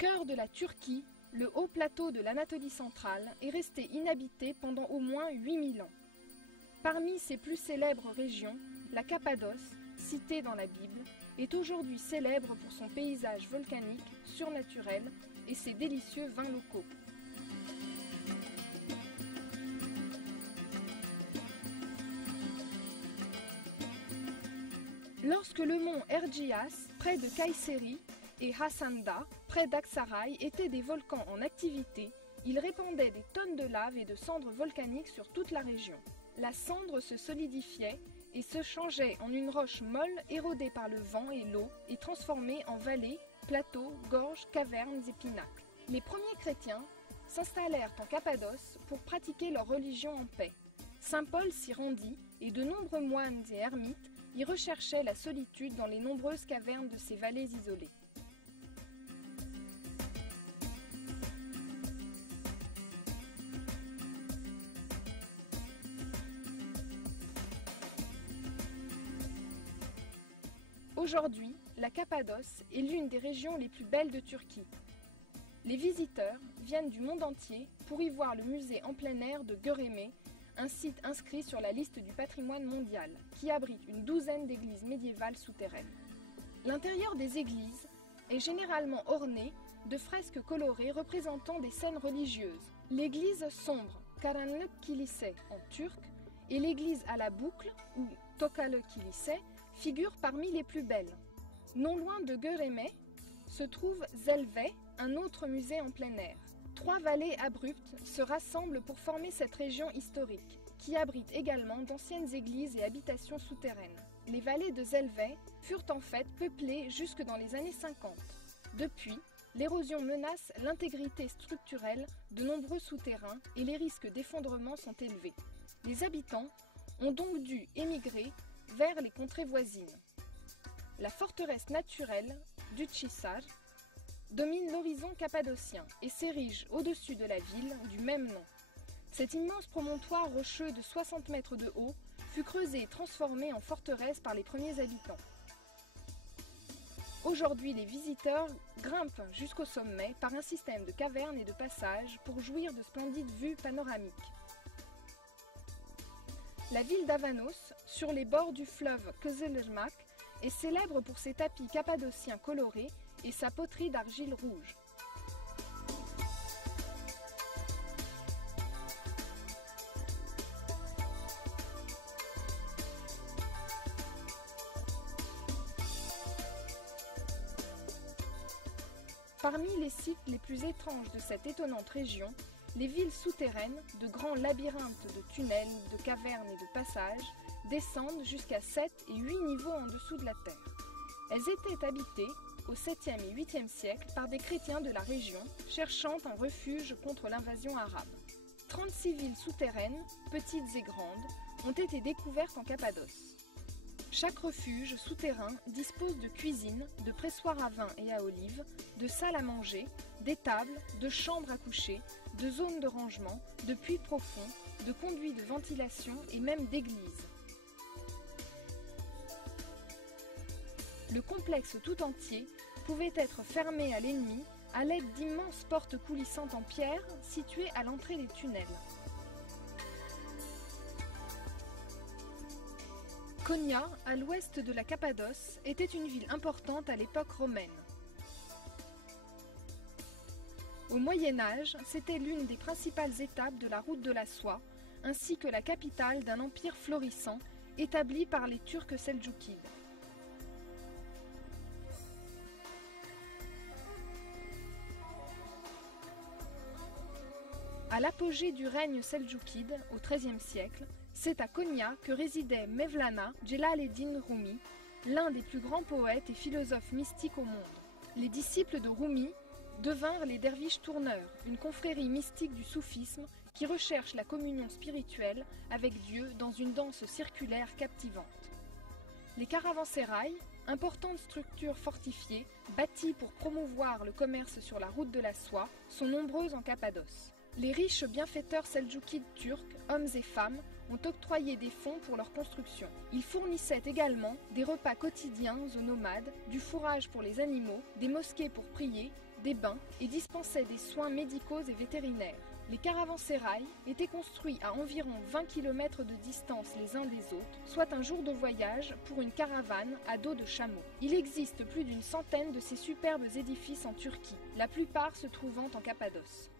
cœur de la Turquie, le haut plateau de l'Anatolie centrale est resté inhabité pendant au moins 8000 ans. Parmi ses plus célèbres régions, la Cappadoce, citée dans la Bible, est aujourd'hui célèbre pour son paysage volcanique, surnaturel et ses délicieux vins locaux. Lorsque le mont Erciyes, près de Kayseri, et Hassanda, près d'Aksaray, étaient des volcans en activité, ils répandaient des tonnes de lave et de cendres volcaniques sur toute la région. La cendre se solidifiait et se changeait en une roche molle érodée par le vent et l'eau et transformée en vallées, plateaux, gorges, cavernes et pinacles. Les premiers chrétiens s'installèrent en Cappadoce pour pratiquer leur religion en paix. Saint Paul s'y rendit et de nombreux moines et ermites y recherchaient la solitude dans les nombreuses cavernes de ces vallées isolées. Aujourd'hui, la Cappadoce est l'une des régions les plus belles de Turquie. Les visiteurs viennent du monde entier pour y voir le musée en plein air de Göreme, un site inscrit sur la liste du patrimoine mondial, qui abrite une douzaine d'églises médiévales souterraines. L'intérieur des églises est généralement orné de fresques colorées représentant des scènes religieuses. L'église sombre, Karanlık Kilise en turc, et l'église à la boucle, ou Tokalı Kilise, figurent parmi les plus belles. Non loin de Göreme se trouve Zelve, un autre musée en plein air. 3 vallées abruptes se rassemblent pour former cette région historique, qui abrite également d'anciennes églises et habitations souterraines. Les vallées de Zelve furent en fait peuplées jusque dans les années 50. Depuis, l'érosion menace l'intégrité structurelle de nombreux souterrains et les risques d'effondrement sont élevés. Les habitants ont donc dû émigrer vers les contrées voisines. La forteresse naturelle d'Uçhisar domine l'horizon cappadocien et s'érige au-dessus de la ville du même nom. Cet immense promontoire rocheux de 60 mètres de haut fut creusé et transformé en forteresse par les premiers habitants. Aujourd'hui, les visiteurs grimpent jusqu'au sommet par un système de cavernes et de passages pour jouir de splendides vues panoramiques. La ville d'Avanos, sur les bords du fleuve Kızılırmak, est célèbre pour ses tapis cappadociens colorés et sa poterie d'argile rouge. Parmi les sites les plus étranges de cette étonnante région, les villes souterraines, de grands labyrinthes de tunnels, de cavernes et de passages, descendent jusqu'à 7 et 8 niveaux en dessous de la terre. Elles étaient habitées au 7e et 8e siècle par des chrétiens de la région cherchant un refuge contre l'invasion arabe. 36 villes souterraines, petites et grandes, ont été découvertes en Cappadoce. Chaque refuge souterrain dispose de cuisines, de pressoirs à vin et à olives, de salles à manger, d'étables, de chambres à coucher, de zones de rangement, de puits profonds, de conduits de ventilation et même d'églises. Le complexe tout entier pouvait être fermé à l'ennemi à l'aide d'immenses portes coulissantes en pierre situées à l'entrée des tunnels. Konya, à l'ouest de la Cappadoce, était une ville importante à l'époque romaine. Au Moyen Âge, c'était l'une des principales étapes de la route de la soie, ainsi que la capitale d'un empire florissant établi par les Turcs seldjoukides. À l'apogée du règne seldjoukide, au XIIIe siècle, c'est à Konya que résidait Mevlana Celaleddin Rumi, l'un des plus grands poètes et philosophes mystiques au monde. Les disciples de Rumi devinrent les derviches tourneurs, une confrérie mystique du soufisme qui recherche la communion spirituelle avec Dieu dans une danse circulaire captivante. Les caravansérails, importantes structures fortifiées, bâties pour promouvoir le commerce sur la route de la soie, sont nombreuses en Cappadoce. Les riches bienfaiteurs seldjoukides turcs, hommes et femmes, ont octroyé des fonds pour leur construction. Ils fournissaient également des repas quotidiens aux nomades, du fourrage pour les animaux, des mosquées pour prier, des bains et dispensaient des soins médicaux et vétérinaires. Les caravansérails étaient construits à environ 20 km de distance les uns des autres, soit un jour de voyage pour une caravane à dos de chameau. Il existe plus d'une centaine de ces superbes édifices en Turquie, la plupart se trouvant en Cappadoce.